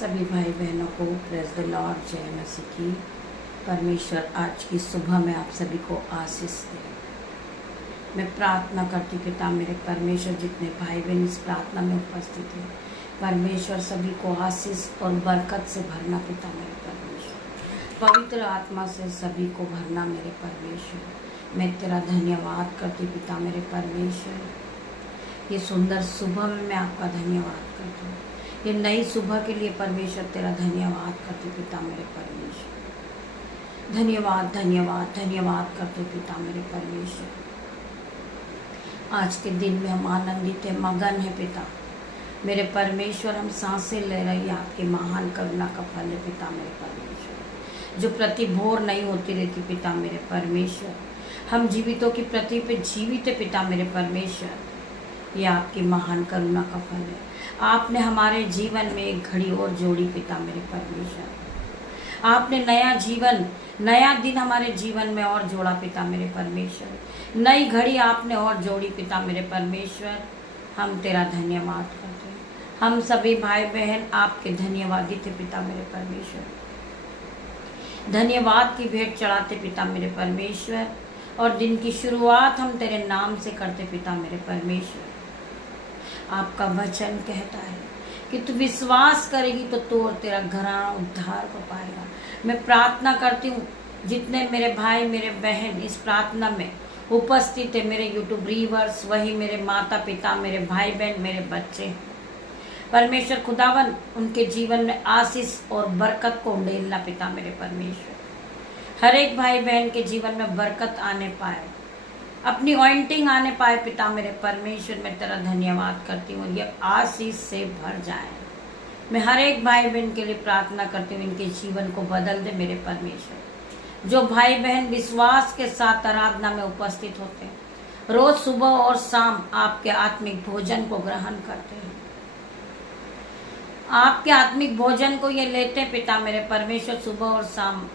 सभी भाई बहनों को प्रेज द लॉर्ड, जय मसीह की। परमेश्वर आज की सुबह में आप सभी को आशीष दे। मैं प्रार्थना करती पिता मेरे परमेश्वर, जितने भाई बहन इस प्रार्थना में उपस्थित हैं, परमेश्वर सभी को आशीष और बरकत से भरना पिता मेरे परमेश्वर, पवित्र आत्मा से सभी को भरना मेरे परमेश्वर। मैं तेरा धन्यवाद करती पिता मेरे परमेश्वर। ये सुंदर सुबह में मैं आपका धन्यवाद करती हूँ। ये नई सुबह के लिए परमेश्वर तेरा धन्यवाद करते पिता मेरे परमेश्वर। धन्यवाद धन्यवाद धन्यवाद करते पिता मेरे परमेश्वर। आज के दिन में हम आनंदित है, मगन है पिता मेरे परमेश्वर। हम सांसें ले रही है आपके महान करुणा का फल है पिता मेरे परमेश्वर, जो प्रति भोर नहीं होती रहती पिता मेरे परमेश्वर। हम जीवितों की पृथ्वी पे जीवित है पिता मेरे परमेश्वर। ये आपकी महान करुणा का फल है। आपने हमारे जीवन में एक घड़ी और जोड़ी पिता मेरे परमेश्वर। आपने नया जीवन, नया दिन हमारे जीवन में और जोड़ा पिता मेरे परमेश्वर। नई घड़ी आपने और जोड़ी पिता मेरे परमेश्वर। हम तेरा धन्यवाद करते हैं। हम सभी भाई बहन आपके धन्यवादी थे पिता मेरे परमेश्वर। धन्यवाद की भेंट चढ़ाते पिता मेरे परमेश्वर, और दिन की शुरुआत हम तेरे नाम से करते पिता मेरे परमेश्वर। आपका वचन कहता है कि तू विश्वास करेगी तो तू और तेरा घराना उद्धार को पाएगा। मैं प्रार्थना करती हूँ, जितने मेरे भाई मेरे बहन इस प्रार्थना में उपस्थित है, मेरे यूट्यूब व्यूअर्स, वही मेरे माता पिता, मेरे भाई बहन, मेरे बच्चे हैं, परमेश्वर खुदावन उनके जीवन में आशीष और बरकत को उंडेलना पिता मेरे परमेश्वर। हर एक भाई बहन के जीवन में बरकत आने पाए, अपनी ऑइंटिंग आने पाए पिता मेरे परमेश्वर। मैं तेरा धन्यवाद करती हूँ, ये आशीष से भर जाए। मैं हर एक भाई बहन के लिए प्रार्थना करती हूँ, इनके जीवन को बदल दे मेरे परमेश्वर। जो भाई बहन विश्वास के साथ आराधना में उपस्थित होते हैं, रोज सुबह और शाम आपके आत्मिक भोजन को ग्रहण करते हैं, आपके आत्मिक भोजन को ये लेते हैं पिता मेरे परमेश्वर सुबह और शाम।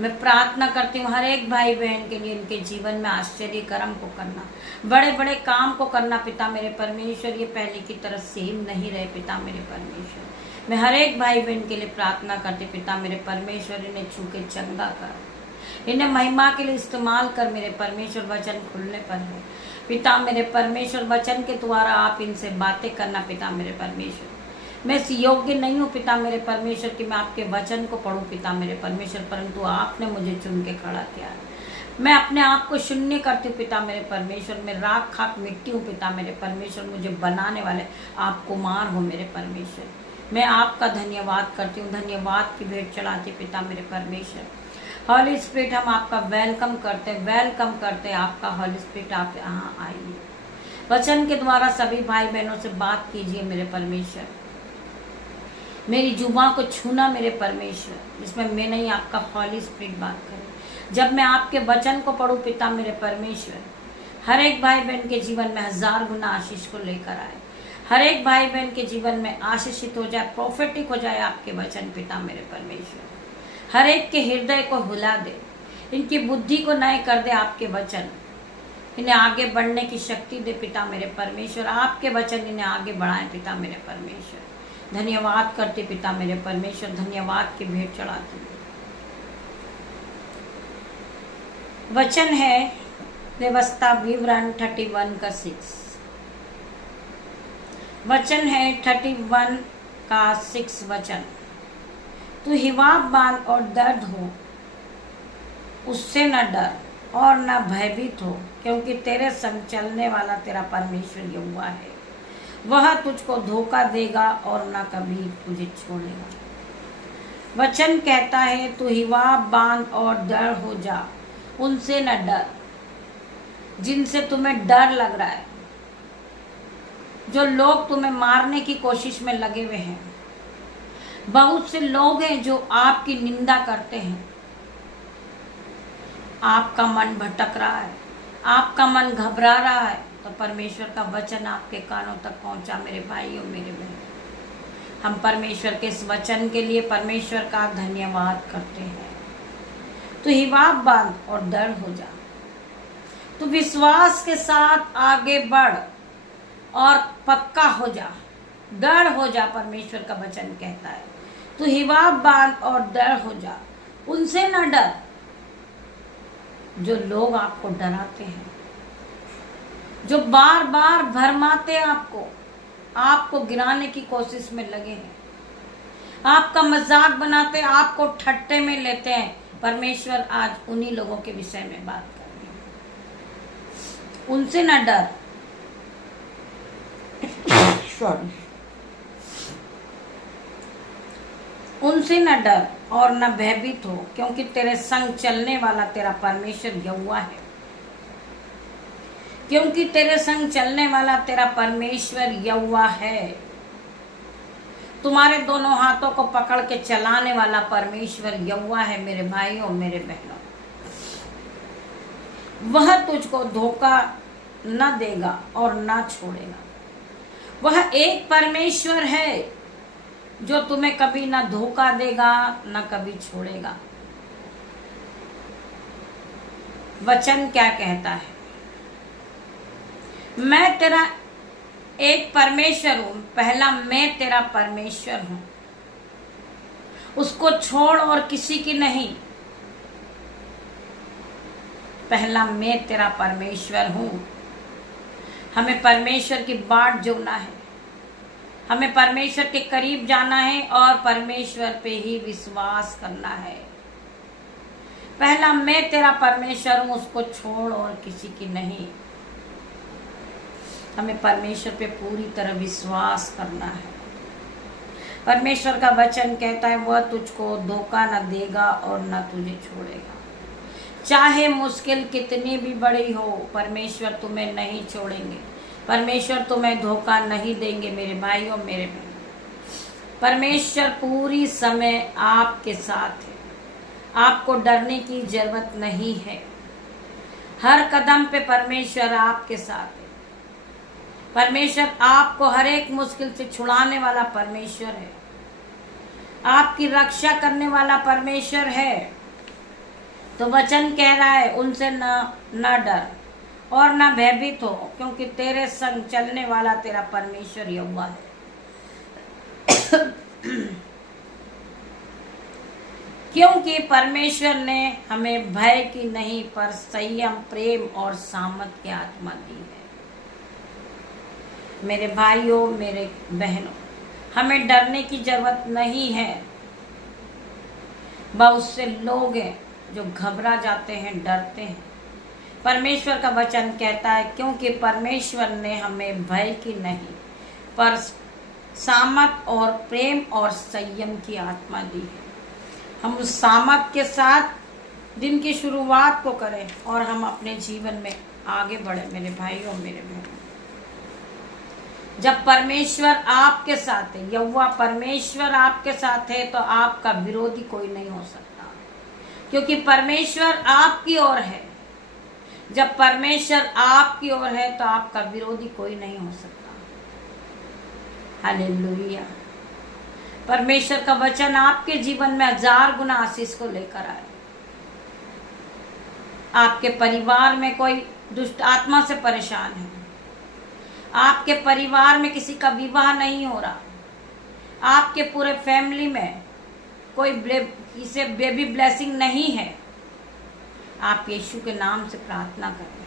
मैं प्रार्थना करती हूँ हर एक भाई बहन के लिए, इनके जीवन में आश्चर्य कर्म को करना, बड़े बड़े काम को करना पिता मेरे परमेश्वर। ये पहले की तरह सेम नहीं रहे पिता मेरे परमेश्वर। मैं हर एक भाई बहन के लिए प्रार्थना करती पिता मेरे परमेश्वर, इन्हें छू के चंगा कर, इन्हें महिमा के लिए इस्तेमाल कर मेरे परमेश्वर। वचन खुलने पर है पिता मेरे परमेश्वर, वचन के द्वारा आप इनसे बातें करना पिता मेरे परमेश्वर। मैं इस योग्य नहीं हूँ पिता मेरे परमेश्वर कि मैं आपके वचन को पढ़ूँ पिता मेरे परमेश्वर, परंतु आपने मुझे चुन के खड़ा किया है। मैं अपने आप को शून्य करती हूँ पिता मेरे परमेश्वर। मैं राख खाक मिट्टी हूँ पिता मेरे परमेश्वर। मुझे बनाने वाले आप कुमार हो मेरे परमेश्वर। मैं आपका धन्यवाद करती हूँ, धन्यवाद की भेंट चढ़ाती पिता मेरे परमेश्वर। हॉली स्पिरिट हम आपका वेलकम करते हैं आपका हॉली स्पिरिट, आप यहाँ आइए। वचन के द्वारा सभी भाई बहनों से बात कीजिए मेरे परमेश्वर। मेरी जुबान को छूना मेरे परमेश्वर, जिसमें मैं नहीं आपका हॉली स्पिरिट बात करे। जब मैं आपके वचन को पढ़ूं पिता मेरे परमेश्वर, हर एक भाई बहन के जीवन में 1000 गुना आशीष को लेकर आए। हर एक भाई बहन के जीवन में आशीषित हो जाए, प्रोफेटिक हो जाए आपके वचन पिता मेरे परमेश्वर। हर एक के हृदय को हिला दे, इनकी बुद्धि को नए कर दे आपके वचन। इन्हें आगे बढ़ने की शक्ति दे पिता मेरे परमेश्वर। आपके वचन इन्हें आगे बढ़ाए पिता मेरे परमेश्वर। धन्यवाद करते पिता मेरे परमेश्वर, धन्यवाद की भेंट चढ़ाती हूँ। वचन है व्यवस्था विवरण 31 का 6। वचन है 31 का 6 वचन। तू हिवाब बांध और दर्द हो, उससे न डर और न भयभीत हो, क्योंकि तेरे संग चलने वाला तेरा परमेश्वर यहोवा है। वह तुझको धोखा देगा और न कभी तुझे छोड़ेगा। वचन कहता है तू हिवाब बांध और डर हो जा, उनसे न डर जिनसे तुम्हें डर लग रहा है, जो लोग तुम्हें मारने की कोशिश में लगे हुए हैं। बहुत से लोग हैं जो आपकी निंदा करते हैं। आपका मन भटक रहा है, आपका मन घबरा रहा है, तो परमेश्वर का वचन आपके कानों तक पहुंचा मेरे भाइयों मेरे बहन। हम परमेश्वर के इस वचन के लिए परमेश्वर का धन्यवाद करते हैं। तो हिवाब बांध और दृढ़ हो जा, तो विश्वास के साथ आगे बढ़ और पक्का हो जा, दृढ़ हो जा। परमेश्वर का वचन कहता है तू हिवाब बांध और डर हो जा। उनसे ना डर जो लोग आपको डराते हैं, जो बार बार भरमाते आपको, आपको गिराने की कोशिश में लगे हैं, आपका मजाक बनाते, आपको ठट्टे में लेते हैं। परमेश्वर आज उन्हीं लोगों के विषय में बात कर रहे हैं। उनसे ना डर, सॉरी, उनसे न डर और न भयभीत हो, क्योंकि तेरे संग चलने वाला तेरा परमेश्वर यहोवा है। क्योंकि तेरे संग चलने वाला तेरा परमेश्वर यहोवा है। तुम्हारे दोनों हाथों को पकड़ के चलाने वाला परमेश्वर यहोवा है। मेरे भाइयों, मेरे बहनों, वह तुझको धोखा न देगा और न छोड़ेगा। वह एक परमेश्वर है जो तुम्हें कभी ना धोखा देगा, ना कभी छोड़ेगा। वचन क्या कहता है? मैं तेरा एक परमेश्वर हूं। पहला, मैं तेरा परमेश्वर हूं, उसको छोड़ और किसी की नहीं। पहला, मैं तेरा परमेश्वर हूं। हमें परमेश्वर की बाट जोड़ना है, हमें परमेश्वर के करीब जाना है और परमेश्वर पे ही विश्वास करना है। पहला, मैं तेरा परमेश्वर हूं, उसको छोड़ और किसी की नहीं। हमें परमेश्वर पे पूरी तरह विश्वास करना है। परमेश्वर का वचन कहता है वह तुझको धोखा न देगा और न तुझे छोड़ेगा। चाहे मुश्किल कितनी भी बड़ी हो, परमेश्वर तुम्हें नहीं छोड़ेंगे, परमेश्वर तुम्हें धोखा नहीं देंगे। मेरे भाइयों, मेरे बहनों, परमेश्वर पूरी समय आपके साथ है। आपको डरने की जरूरत नहीं है। हर कदम पे परमेश्वर आपके साथ है। परमेश्वर आपको हर एक मुश्किल से छुड़ाने वाला परमेश्वर है। आपकी रक्षा करने वाला परमेश्वर है। तो वचन कह रहा है उनसे न डर और न भयभीत हो, क्योंकि तेरे संग चलने वाला तेरा परमेश्वर यहोवा है। क्योंकि परमेश्वर ने हमें भय की नहीं पर संयम, प्रेम और सामर्थ की आत्मा दी है। मेरे भाइयों, मेरे बहनों, हमें डरने की जरूरत नहीं है। बहुत से लोग हैं जो घबरा जाते हैं, डरते हैं। परमेश्वर का वचन कहता है क्योंकि परमेश्वर ने हमें भय की नहीं पर सामर्थ और प्रेम और संयम की आत्मा दी है। हम उस सामर्थ के साथ दिन की शुरुआत को करें और हम अपने जीवन में आगे बढ़े। मेरे भाइयों, मेरे बहनों, जब परमेश्वर आपके साथ है, यहोवा परमेश्वर आपके साथ है, तो आपका विरोधी कोई नहीं हो सकता, क्योंकि परमेश्वर आपकी ओर है। जब परमेश्वर आपकी ओर है तो आपका विरोधी कोई नहीं हो सकता। हालेलुया। परमेश्वर का वचन आपके जीवन में 1000 गुना आशीष को लेकर आए। आपके परिवार में कोई दुष्ट आत्मा से परेशान है, आपके परिवार में किसी का विवाह नहीं हो रहा, आपके पूरे फैमिली में कोई इसे बेबी ब्लेसिंग नहीं है, आप यीशु के नाम से प्रार्थना करें,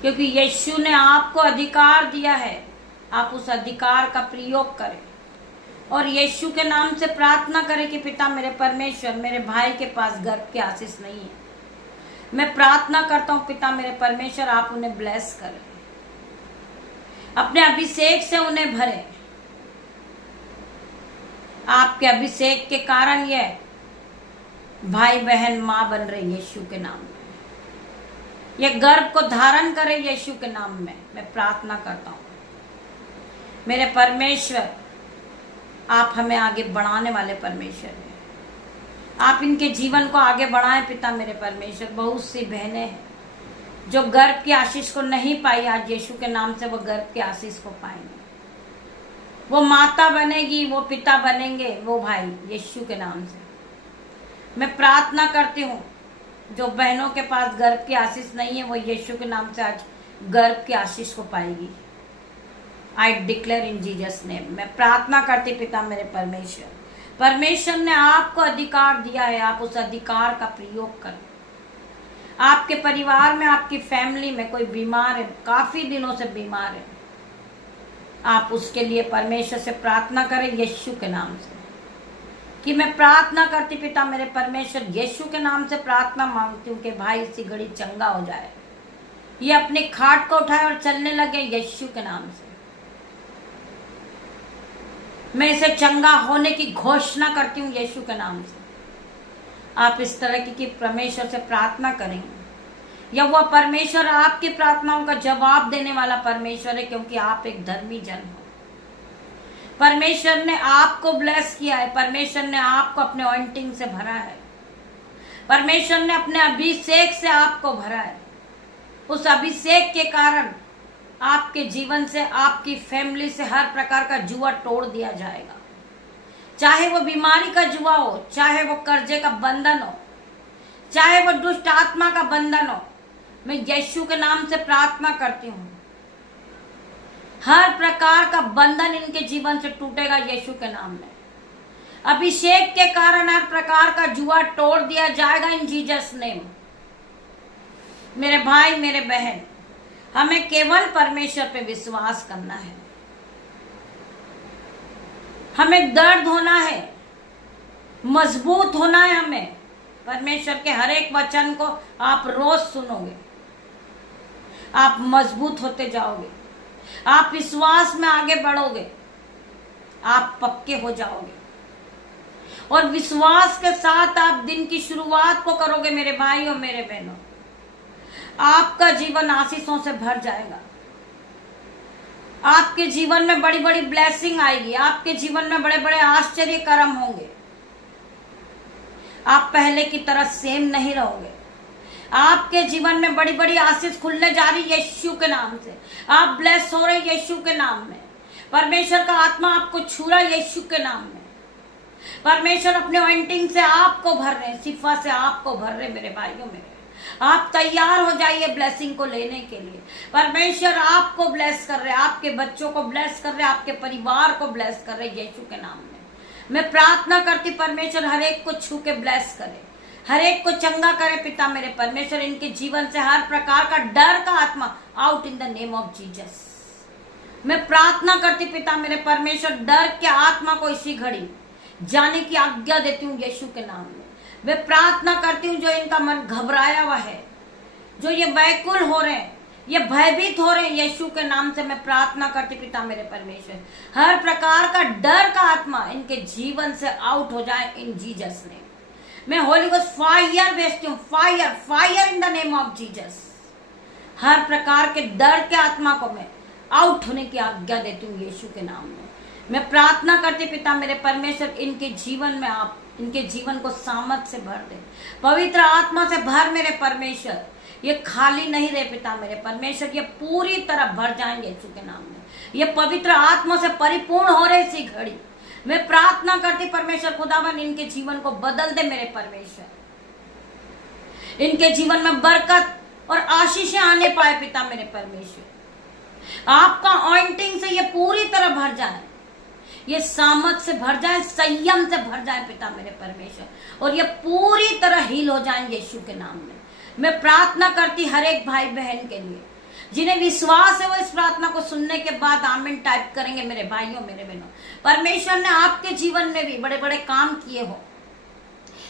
क्योंकि यीशु ने आपको अधिकार दिया है। आप उस अधिकार का प्रयोग करें और यीशु के नाम से प्रार्थना करें कि पिता मेरे परमेश्वर, मेरे भाई के पास गर्भ की आशीष नहीं है। मैं प्रार्थना करता हूँ पिता मेरे परमेश्वर, आप उन्हें ब्लेस करें, अपने अभिषेक से उन्हें भरें। आपके अभिषेक के कारण ये भाई बहन मां बन रहे यीशु के नाम में। ये गर्भ को धारण करे यीशु के नाम में। मैं प्रार्थना करता हूँ मेरे परमेश्वर, आप हमें आगे बढ़ाने वाले परमेश्वर हैं। आप इनके जीवन को आगे बढ़ाएं पिता मेरे परमेश्वर। बहुत सी बहनें हैं जो गर्भ की आशीष को नहीं पाई, आज यीशु के नाम से वो गर्भ की आशीष को पाएंगे। वो माता बनेगी, वो पिता बनेंगे, वो भाई यीशु के नाम से। मैं प्रार्थना करती हूँ जो बहनों के पास गर्भ की आशीष नहीं है, वो यीशु के नाम से आज गर्भ की आशीष को पाएगी। I declare in Jesus name. मैं प्रार्थना करती पिता मेरे परमेश्वर, परमेश्वर ने आपको अधिकार दिया है, आप उस अधिकार का प्रयोग करें। आपके परिवार में, आपकी फैमिली में कोई बीमार है, काफी दिनों से बीमार है, आप उसके लिए परमेश्वर से प्रार्थना करें यीशु के नाम से, कि मैं प्रार्थना करती पिता मेरे परमेश्वर, यीशु के नाम से प्रार्थना मांगती हूँ कि भाई इसी घड़ी चंगा हो जाए, ये अपनी खाट को उठाए और चलने लगे यीशु के नाम से। मैं इसे चंगा होने की घोषणा करती हूँ यीशु के नाम से। आप इस तरह की परमेश्वर से प्रार्थना करेंगे, या वह परमेश्वर आपकी प्रार्थनाओं का जवाब देने वाला परमेश्वर है, क्योंकि आप एक धर्मी जन हो। परमेश्वर ने आपको ब्लेस किया है, परमेश्वर ने आपको अपने ऑइंटिंग से भरा है, परमेश्वर ने अपने अभिषेक से आपको भरा है। उस अभिषेक के कारण आपके जीवन से, आपकी फैमिली से हर प्रकार का जुआ तोड़ दिया जाएगा, चाहे वो बीमारी का जुआ हो, चाहे वो कर्जे का बंधन हो, चाहे वो दुष्ट आत्मा का बंधन हो। मैं यीशु के नाम से प्रार्थना करती हूँ, हर प्रकार का बंधन इनके जीवन से टूटेगा यीशु के नाम में। अभिषेक के कारण हर प्रकार का जुआ तोड़ दिया जाएगा इन जीसस नेम। मेरे भाई, मेरे बहन, हमें केवल परमेश्वर पे विश्वास करना है। हमें दर्द होना है, मजबूत होना है। हमें परमेश्वर के हर एक वचन को आप रोज सुनोगे, आप मजबूत होते जाओगे, आप विश्वास में आगे बढ़ोगे, आप पक्के हो जाओगे, और विश्वास के साथ आप दिन की शुरुआत को करोगे। मेरे भाई और मेरे बहनों, आपका जीवन आशीषों से भर जाएगा, आपके जीवन में बड़ी बड़ी ब्लेसिंग आएगी, आपके जीवन में बड़े बड़े आश्चर्य कर्म होंगे। आप पहले की तरह सेम नहीं रहोगे, आपके जीवन में बड़ी बड़ी आशीष खुलने जा रही यीशु के नाम से। आप ब्लेस हो रहे यीशु के नाम में। परमेश्वर का आत्मा आपको छू रहा यीशु के नाम में। परमेश्वर अपने ऑइंटिंग से आपको भर रहे, सिफा से आपको भर रहे। मेरे भाइयों, मेरे आप तैयार हो जाइए ब्लेसिंग को लेने के लिए। परमेश्वर आपको ब्लेस कर रहे, आपके बच्चों को ब्लेस कर रहे, आपके परिवार को ब्लेस कर रहे यीशु के नाम में। मैं प्रार्थना करती परमेश्वर हर एक को छू के ब्लेस करे, हर एक को चंगा करे पिता मेरे परमेश्वर। इनके जीवन से हर प्रकार का डर का आत्मा out in the name of Jesus. मैं प्रार्थना करती पिता मेरे परमेश्वर, डर के आत्मा को इसी घड़ी जाने की आज्ञा देती हूँ यीशु के नाम में। मैं प्रार्थना करती हूँ जो इनका मन घबराया हुआ है, जो ये व्याकुल हो रहे हैं, ये भयभीत हो रहे हैं, यीशु के नाम से मैं प्रार्थना करती पिता मेरे परमेश्वर, हर प्रकार का डर का आत्मा इनके जीवन से आउट हो जाए इन जीसस ने। मैं होली गोस्ट फायर भेजती हूँ, fire fire in the name of Jesus. हर प्रकार के डर के आत्मा को मैं आउट होने की आज्ञा देती हूँ यीशु के नाम में। मैं प्रार्थना करती पिता मेरे परमेश्वर, इनके जीवन में आप इनके जीवन को सामर्थ से भर दे, पवित्र आत्मा से भर मेरे परमेश्वर। ये खाली नहीं रहे पिता मेरे परमेश्वर, ये पूरी तरह भर जाएंगे यीशु के नाम में। ये पवित्र आत्मा से परिपूर्ण हो रहे इसी घड़ी। मैं प्रार्थना करती परमेश्वर खुदावन, इनके जीवन को बदल दे मेरे परमेश्वर। इनके जीवन में बरकत और आशीषें आने पाए पिता मेरे परमेश्वर। आपका ऑइंटिंग से ये पूरी तरह भर जाए, ये सामर्थ से भर जाए, संयम से भर जाए पिता मेरे परमेश्वर, और ये पूरी तरह हील हो जाए यीशु के नाम में। मैं प्रार्थना करती हर एक भाई बहन के लिए, जिन्हें विश्वास है वो इस प्रार्थना को सुनने के बाद आमीन टाइप करेंगे। मेरे भाइयों, मेरे बहनों, परमेश्वर ने आपके जीवन में भी बड़े बड़े काम किए हो,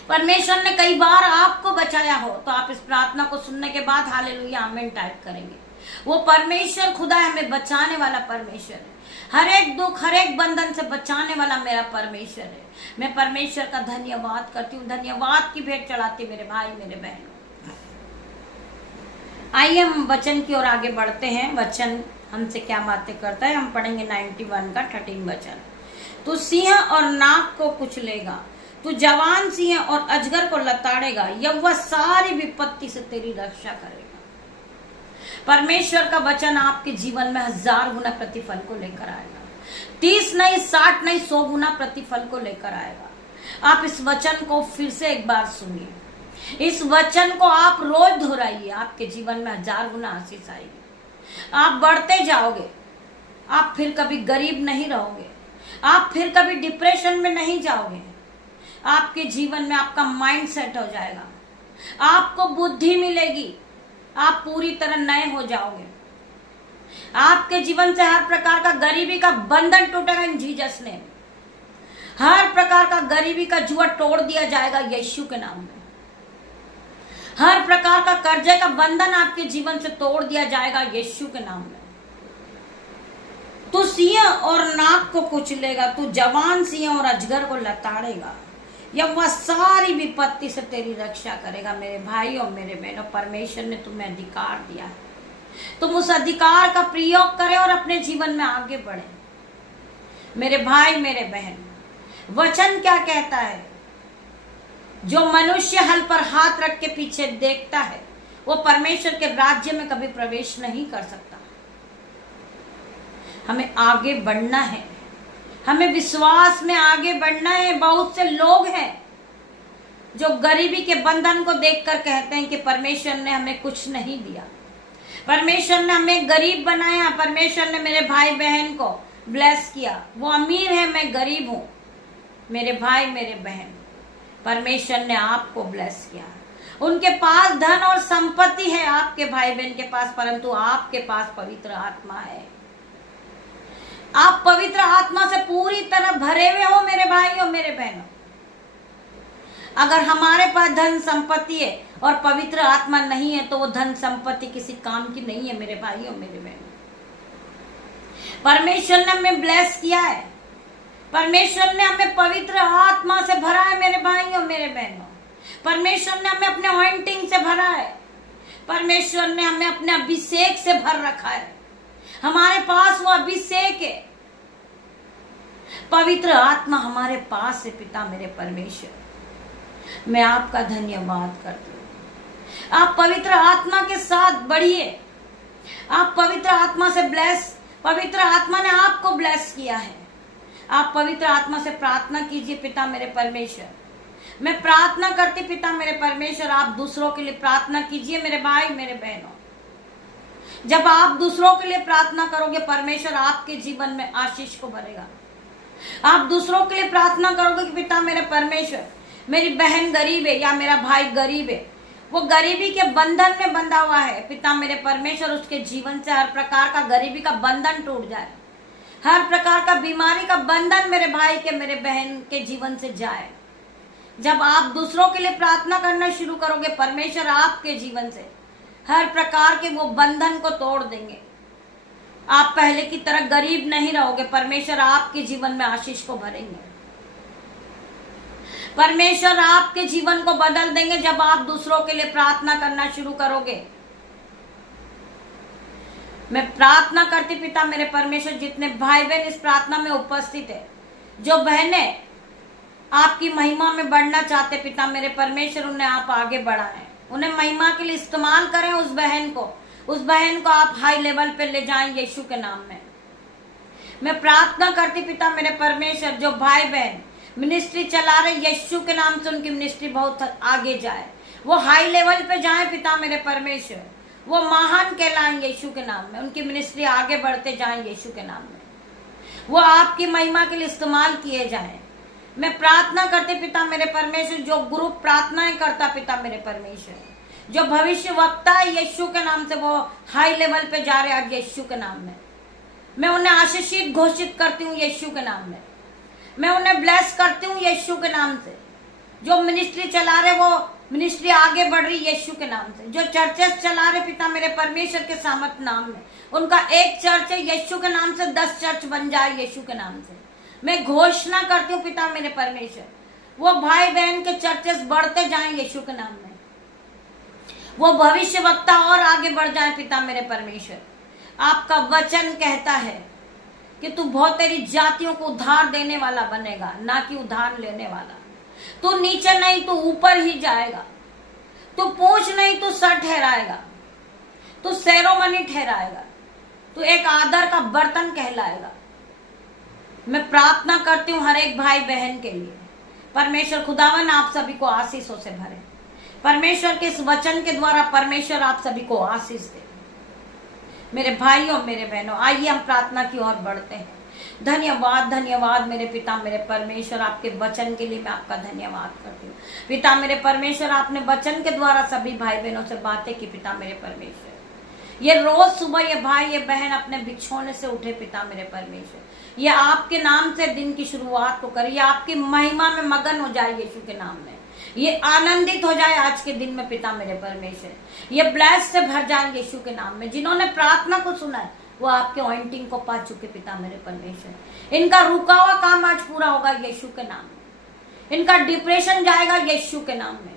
परमेश्वर ने कई बार आपको बचाया हो, तो आप इस प्रार्थना को सुनने के बाद हालेलुया आमीन टाइप करेंगे। वो परमेश्वर खुदा है, हमें बचाने वाला परमेश्वर है, हर एक दुख हर एक बंधन से बचाने वाला मेरा परमेश्वर है। मैं परमेश्वर का धन्यवाद करती हूँ, धन्यवाद की भेंट चढ़ाती मेरे भाई मेरे बहनों। आइए हम वचन की ओर आगे बढ़ते हैं। वचन हमसे क्या बातें करता है, हम पढ़ेंगे 91 का 13 वचन। तू सिंह और नाग को कुचलेगा, तू जवान सिंह और अजगर को लताड़ेगा, यहोवा सारी विपत्ति से तेरी रक्षा करेगा। परमेश्वर का वचन आपके जीवन में 1000 गुना प्रतिफल को लेकर आएगा, 30 नहीं 60 नहीं 100 गुना प्रतिफल को लेकर आएगा। आप इस वचन को फिर से एक बार सुनिए, इस वचन को आप रोज दोहराइए, आपके जीवन में 1000 गुना आशीष आएगी। आप बढ़ते जाओगे, आप फिर कभी गरीब नहीं रहोगे, आप फिर कभी डिप्रेशन में नहीं जाओगे, आपके जीवन में आपका माइंड सेट हो जाएगा, आपको बुद्धि मिलेगी, आप पूरी तरह नए हो जाओगे। आपके जीवन से हर प्रकार का गरीबी का बंधन टूटेगा इन जीसस ने। हर प्रकार का गरीबी का जुआ तोड़ दिया जाएगा यीशु के नाम में। हर प्रकार का कर्जे का बंधन आपके जीवन से तोड़ दिया जाएगा यीशु के नाम में। तू सिंह और नाग को कुचलेगा, तू जवान सिंह और अजगर को लताड़ेगा। यहोवा सारी विपत्ति से तेरी रक्षा करेगा। मेरे भाई और मेरे बहनों, परमेश्वर ने तुम्हें अधिकार दिया है, तुम उस अधिकार का प्रयोग करें और अपने जीवन में आगे बढ़े। मेरे भाई मेरे बहन, वचन क्या कहता है? जो मनुष्य हल पर हाथ रख के पीछे देखता है वो परमेश्वर के राज्य में कभी प्रवेश नहीं कर सकता। हमें आगे बढ़ना है, हमें विश्वास में आगे बढ़ना है। बहुत से लोग हैं जो गरीबी के बंधन को देखकर कहते हैं कि परमेश्वर ने हमें कुछ नहीं दिया, परमेश्वर ने हमें गरीब बनाया, परमेश्वर ने मेरे भाई बहन को ब्लेस किया, वो अमीर है मैं गरीब हूं। मेरे भाई मेरे बहन, परमेश्वर ने आपको ब्लेस किया। उनके पास धन और संपत्ति है आपके भाई बहन के पास, परंतु आपके पास पवित्र आत्मा है। आप पवित्र आत्मा से पूरी तरह भरे हुए हो मेरे भाई और मेरे बहनों। अगर हमारे पास धन संपत्ति है और पवित्र आत्मा नहीं है तो वो धन संपत्ति किसी काम की नहीं है मेरे भाई और मेरे बहनों। परमेश्वर ने हमें ब्लेस किया है, परमेश्वर ने हमें पवित्र आत्मा से भरा है मेरे भाई और मेरे बहनों। परमेश्वर ने हमें अपने ऑइंटिंग से भरा है, परमेश्वर ने हमें अपने अभिषेक से भर रखा है। हमारे पास वो अभिषेक है, पवित्र आत्मा हमारे पास है। पिता मेरे परमेश्वर, मैं आपका धन्यवाद करती हूँ। आप पवित्र आत्मा के साथ बढ़िए, आप पवित्र आत्मा से ब्लेस, पवित्र आत्मा ने आपको ब्लेस किया है। आप पवित्र आत्मा से प्रार्थना कीजिए। पिता मेरे परमेश्वर, मैं प्रार्थना करती पिता मेरे परमेश्वर, आप दूसरों के लिए प्रार्थना कीजिए मेरे भाई मेरे बहनों। जब आप दूसरों के लिए प्रार्थना करोगे परमेश्वर आपके जीवन में आशीष को भरेगा। आप दूसरों के लिए प्रार्थना करोगे कि पिता मेरे परमेश्वर, मेरी बहन गरीब है या मेरा भाई गरीब है, वो गरीबी के बंधन में बंधा हुआ है, पिता मेरे परमेश्वर उसके जीवन से हर प्रकार का गरीबी का बंधन टूट जाए, हर प्रकार का बीमारी का बंधन मेरे भाई के मेरे बहन के जीवन से जाए। जब आप दूसरों के लिए प्रार्थना करना शुरू करोगे परमेश्वर आपके जीवन से हर प्रकार के वो बंधन को तोड़ देंगे। आप पहले की तरह गरीब नहीं रहोगे, परमेश्वर आपके जीवन में आशीष को भरेंगे। परमेश्वर आपके जीवन को बदल देंगे जब आप दूसरों के लिए प्रार्थना करना शुरू करोगे। मैं प्रार्थना करती पिता मेरे परमेश्वर, जितने भाई बहन इस प्रार्थना में उपस्थित है, जो बहनें आपकी महिमा में बढ़ना चाहते पिता मेरे परमेश्वर, उन्हें आप आगे बढ़ाएं, उन्हें महिमा के लिए इस्तेमाल करें। उस बहन को आप हाई लेवल पे ले जाएं यीशु के नाम में। मैं प्रार्थना करती पिता मेरे परमेश्वर, जो भाई बहन मिनिस्ट्री चला रहे यीशु के नाम से उनकी मिनिस्ट्री बहुत आगे जाए, वो हाई लेवल पे जाए पिता मेरे परमेश्वर, वो महान कहलाएं यीशु के नाम में, उनकी मिनिस्ट्री आगे बढ़ते जाएं यीशु के नाम में, वो आपकी महिमा के लिए इस्तेमाल किए जाएं। मैं प्रार्थना करते पिता मेरे परमेश्वर, जो ग्रुप प्रार्थनाएं करता पिता मेरे परमेश्वर, जो भविष्य वक्ता है यीशु के नाम से वो हाई लेवल पे जा रहे आज यीशु के नाम में, मैं उन्हें आशीषित घोषित करती हूँ यीशु के नाम में। मैं उन्हें ब्लेस करती हूँ यीशु के नाम से। जो मिनिस्ट्री चला रहे वो मिनिस्ट्री आगे बढ़ रही यीशु के नाम से। जो चर्चेस चला रहे पिता मेरे परमेश्वर के सामर्थ नाम में, उनका एक चर्च है यीशु के नाम से 10 चर्च बन जाए यीशु के नाम से। मैं घोषणा करती हूँ पिता मेरे परमेश्वर, वो भाई बहन के चर्चेस बढ़ते जाएं यीशु के नाम में, वो भविष्य वक्ता और आगे बढ़ जाए पिता मेरे परमेश्वर। आपका वचन कहता है कि तू बहुत तेरी जातियों को उद्धार देने वाला बनेगा, ना कि उद्धार लेने वाला। तू नीचे नहीं तू ऊपर ही जाएगा, तू पूंछ नहीं तू सर ठहराएगा, तू सेरोमनी ठहराएगा, तू एक आदर का बर्तन कहलाएगा। मैं प्रार्थना करती हूँ हर एक भाई बहन के लिए, परमेश्वर खुदावन आप सभी को आशीषों से भरे। परमेश्वर के इस वचन के द्वारा परमेश्वर आप सभी को आशीष दे। मेरे भाइयों मेरे बहनों, आइए हम प्रार्थना की ओर बढ़ते हैं। धन्यवाद धन्यवाद मेरे पिता मेरे परमेश्वर, आपके वचन के लिए मैं आपका धन्यवाद करती हूँ। पिता मेरे परमेश्वर, आपने वचन के द्वारा सभी भाई बहनों से बातें की। पिता मेरे परमेश्वर, ये रोज सुबह ये भाई ये बहन अपने बिछौने से उठे। पिता मेरे परमेश्वर, ये आपके नाम से दिन की शुरुआत को करे, ये आपकी महिमा में मगन हो जाए यीशु के नाम में, ये आनंदित हो जाए आज के दिन में। पिता मेरे परमेश्वर, ये ब्लेस से भर जाए यीशु के नाम में। जिन्होंने प्रार्थना को सुना है वो आपके ऑइंटिंग को पा चुके। पिता मेरे परमेश्वर, इनका रुका हुआ काम आज पूरा होगा यीशु के नाम में। इनका डिप्रेशन जाएगा यीशु के नाम में,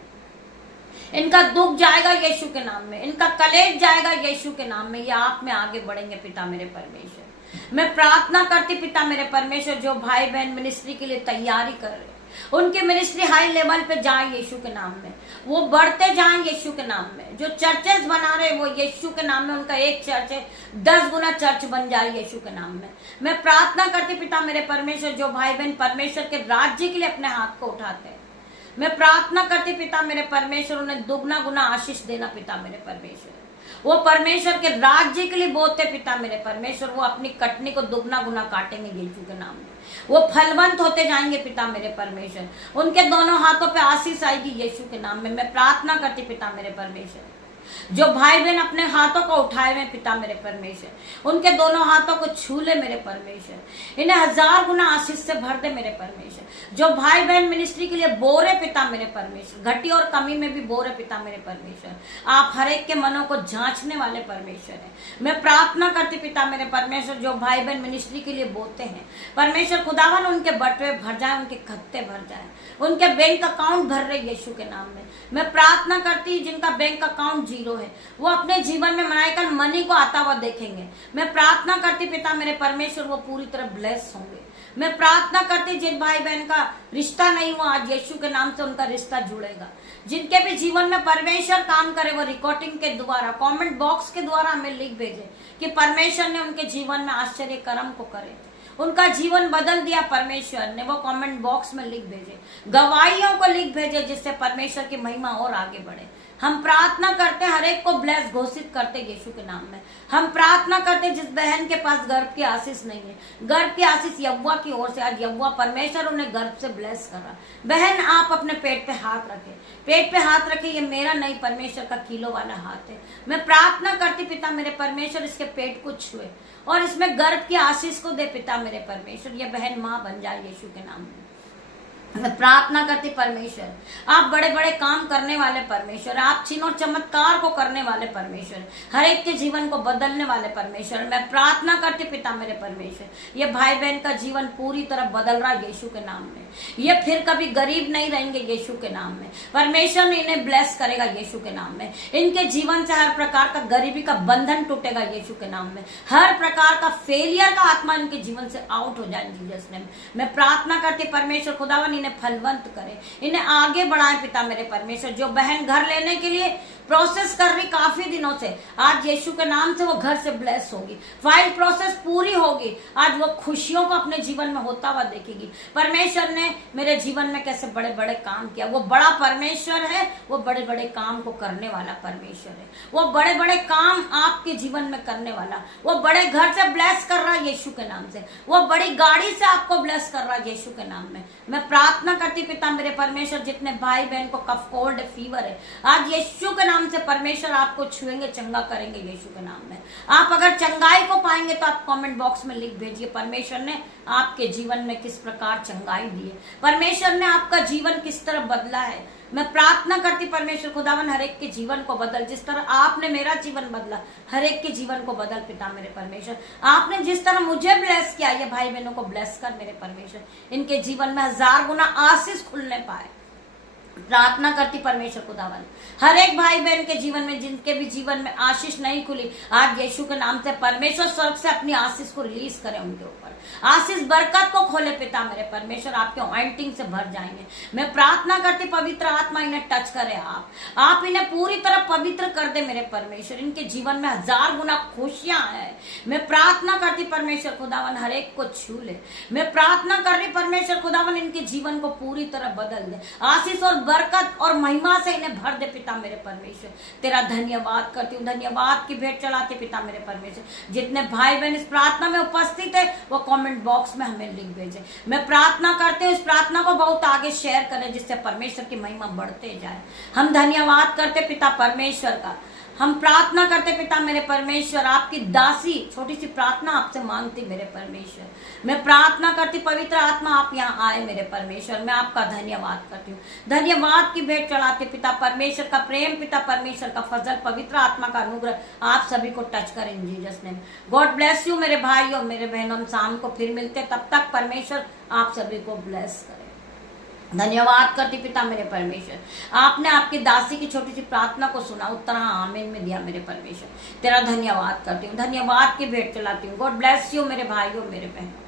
इनका दुख जाएगा यीशु के नाम में, इनका कलेश जाएगा यीशु के नाम में। ये आप में आगे बढ़ेंगे। पिता मेरे परमेश्वर, मैं प्रार्थना करती पिता मेरे परमेश्वर, जो भाई बहन मिनिस्ट्री के लिए तैयारी कर रहे हैं, उनकी मिनिस्ट्री हाई लेवल पे जाए यीशु के नाम में, वो बढ़ते जाएं यीशु के नाम में। जो चर्चेस बना रहे वो यीशु के नाम में, उनका एक चर्च है 10 गुना चर्च बन जाए यीशु के नाम में। मैं प्रार्थना करती पिता मेरे परमेश्वर, जो भाई बहन परमेश्वर के राज्य के लिए अपने हाथ को उठाते हैं, मैं प्रार्थना करती पिता मेरे परमेश्वर, उन्हें दुगना गुना आशीष देना। पिता मेरे परमेश्वर, वो परमेश्वर के राज्य के लिए बोते। पिता मेरे परमेश्वर, वो अपनी कटनी को दुगना गुना काटेंगे यीशु के नाम में, वो फलवंत होते जाएंगे। पिता मेरे परमेश्वर, उनके दोनों हाथों पे आशीष आएगी यीशु के नाम में। मैं प्रार्थना करती पिता मेरे परमेश्वर, जो भाई बहन अपने हाथों को उठाए हुए पिता मेरे परमेश्वर, उनके दोनों हाथों को छू ले मेरे परमेश्वर, इन्हें 1000 गुना आशीष से भर दे मेरे परमेश्वर। जो भाई बहन मिनिस्ट्री के लिए बोरे पिता मेरे परमेश्वर, घटी और कमी में भी बोरे पिता मेरे परमेश्वर, आप हर एक के मनों को जांचने वाले परमेश्वर है। मैं प्रार्थना करती पिता मेरे परमेश्वर, जो भाई बहन मिनिस्ट्री के लिए बोते हैं परमेश्वर खुदावन, उनके बटवे भर जाए, उनके खत्ते भर जाए, उनके बैंक अकाउंट भर रहे यीशु के नाम में। मैं प्रार्थना करती जिनका बैंक अकाउंट 0 है, वो अपने जीवन में मनाकर मनी को आता हुआ देखेंगे। मैं प्रार्थना करती पिता मेरे परमेश्वर, वो पूरी तरह ब्लेस होंगे। मैं प्रार्थना करती जिन भाई बहन का रिश्ता नहीं हुआ, आज यीशु के नाम से उनका रिश्ता जुड़ेगा। जिनके भी जीवन में परमेश्वर काम करे, वो रिकॉर्डिंग के द्वारा, कमेंट बॉक्स के द्वारा हमें लिख भेजे कि परमेश्वर ने उनके जीवन में आश्चर्य कर्म को करे, उनका जीवन बदल दिया परमेश्वर ने। वो कमेंट बॉक्स में लिख भेजे, गवाहियों को लिख भेजे, जिससे परमेश्वर की महिमा और आगे बढ़े। हम प्रार्थना करते हर एक को ब्लेस घोषित करते यीशु के नाम में। हम प्रार्थना करते जिस बहन के पास गर्भ की आशीष नहीं है, गर्भ की आशीष यव्वा की ओर से, आज यव्वा परमेश्वर उन्हें गर्भ से ब्लेस कर रहा। बहन आप अपने पेट पे हाथ रखे, पेट पे हाथ रखे, ये मेरा नहीं परमेश्वर का किलो वाला हाथ है। मैं प्रार्थना करती पिता मेरे परमेश्वर, इसके पेट को छुए और इसमें गर्भ की आशीष को दे पिता मेरे परमेश्वर। ये बहन माँ बन जाए यीशु के नाम में। मैं प्रार्थना करती परमेश्वर, आप बड़े बड़े काम करने वाले परमेश्वर, आप चिन्ह और चमत्कार को करने वाले परमेश्वर, हर एक के जीवन को बदलने वाले परमेश्वर। मैं प्रार्थना करती पिता मेरे परमेश्वर, ये भाई बहन का जीवन पूरी तरह बदल रहा है यीशु के नाम में। ये फिर कभी गरीब नहीं रहेंगे यीशु के नाम में। परमेश्वर ने इन्हें ब्लेस करेगा यीशु के नाम में। इनके जीवन से हर प्रकार का गरीबी का बंधन टूटेगा यीशु के नाम में। हर प्रकार का फेलियर का आत्मा इनके जीवन से आउट हो जाए जीसस नेम। मैं प्रार्थना करती परमेश्वर खुदावन इन्हें फलवंत करे, इन्हें आगे बढ़ाए पिता मेरे परमेश्वर। जो बहन घर लेने के लिए प्रोसेस कर रही काफी दिनों से, आज यीशु के नाम से वो घर से ब्लेस होगी, फाइल प्रोसेस पूरी होगी, आज वो खुशियों को अपने जीवन में होता हुआ देखेगी। परमेश्वर ने मेरे जीवन में कैसे बड़े बड़े काम किया, वो बड़ा परमेश्वर है, वो बड़े बड़े काम को करने वाला परमेश्वर है, वो बड़े बड़े काम आपके जीवन में करने वाला, वो बड़े घर से ब्लेस कर रहा है यीशु के नाम से, वो बड़ी गाड़ी से आपको ब्लेस कर रहा है यीशु के नाम में। मैं प्रार्थना करती पिता मेरे परमेश्वर, जितने भाई बहन को कफ कोल्ड फीवर है, आज यीशु के नाम से परमेश्वर आपको छुएंगे, चंगा करेंगे यीशु के नाम में। आप अगर चंगाई को पाएंगे तो आप कमेंट बॉक्स में लिख भेजिए परमेश्वर ने आपके जीवन में किस प्रकार चंगाई दी है, परमेश्वर ने आपका जीवन किस तरह बदला है। मैं प्रार्थना करती परमेश्वर खुदावन हर एक के जीवन को बदल, जिस तरह आपने मेरा जीवन बदला, हर एक के जीवन को बदल पिता मेरे परमेश्वर। आपने जिस तरह मुझे ब्लेस किया, ये भाई बहनों को ब्लेस कर मेरे परमेश्वर, इनके जीवन में 1000 गुना आशीष खुलने पाए। प्रार्थना करती परमेश्वर खुदावन हर एक भाई बहन के जीवन में, जिनके भी जीवन में आशीष नहीं खुली, आज यीशु के नाम से परमेश्वर स्वर्ग से अपनी आशीष को रिलीज करे, उनके ऊपर आशीष बरकत को खोले पिता मेरे परमेश्वर, आपके ऑइंटिंग से भर जाएंगे। मैं प्रार्थना करती पवित्र आत्मा इन्हें टच करे, आप इन्हें पूरी तरह पवित्र कर दे मेरे परमेश्वर, इनके जीवन में 1000 गुना खुशियां है। मैं प्रार्थना करती परमेश्वर खुदावन हर एक को छू ले। मैं प्रार्थना कर रही परमेश्वर खुदावन इनके जीवन को पूरी तरह बदल दे, आशीष और बरकत और महिमा से इन्हें भर दे पिता मेरे परमेश्वर। तेरा धन्यवाद करती हूँ, धन्यवाद की भेंट चढ़ाते पिता मेरे परमेश्वर। जितने भाई बहन इस प्रार्थना में उपस्थित है वो कमेंट बॉक्स में हमें लिंक भेजे। मैं प्रार्थना करती हूँ इस प्रार्थना को बहुत आगे शेयर करें, जिससे परमेश्वर की महिमा बढ़ते जाए। हम धन्यवाद करते पिता परमेश्वर का, हम प्रार्थना करते पिता मेरे परमेश्वर। आपकी दासी छोटी सी प्रार्थना आपसे मांगती मेरे परमेश्वर। मैं प्रार्थना करती पवित्र आत्मा आप यहाँ आए मेरे परमेश्वर। मैं आपका धन्यवाद करती हूँ, धन्यवाद की भेंट चढ़ाते पिता परमेश्वर का प्रेम, पिता परमेश्वर का फजल, पवित्र आत्मा का अनुग्रह आप सभी को टच करें इन Jesus name. God bless you मेरे भाई और मेरे बहनों। हम शाम को फिर मिलते, तब तक परमेश्वर आप सभी को ब्लेस करे। धन्यवाद करती पिता मेरे परमेश्वर, आपने आपकी दासी की छोटी सी प्रार्थना को सुना, उत्तर आमीन में दिया मेरे परमेश्वर। तेरा धन्यवाद करती हूँ, धन्यवाद की भेंट चलाती हूँ। गॉड ब्लेस यू मेरे भाई और मेरे बहनों।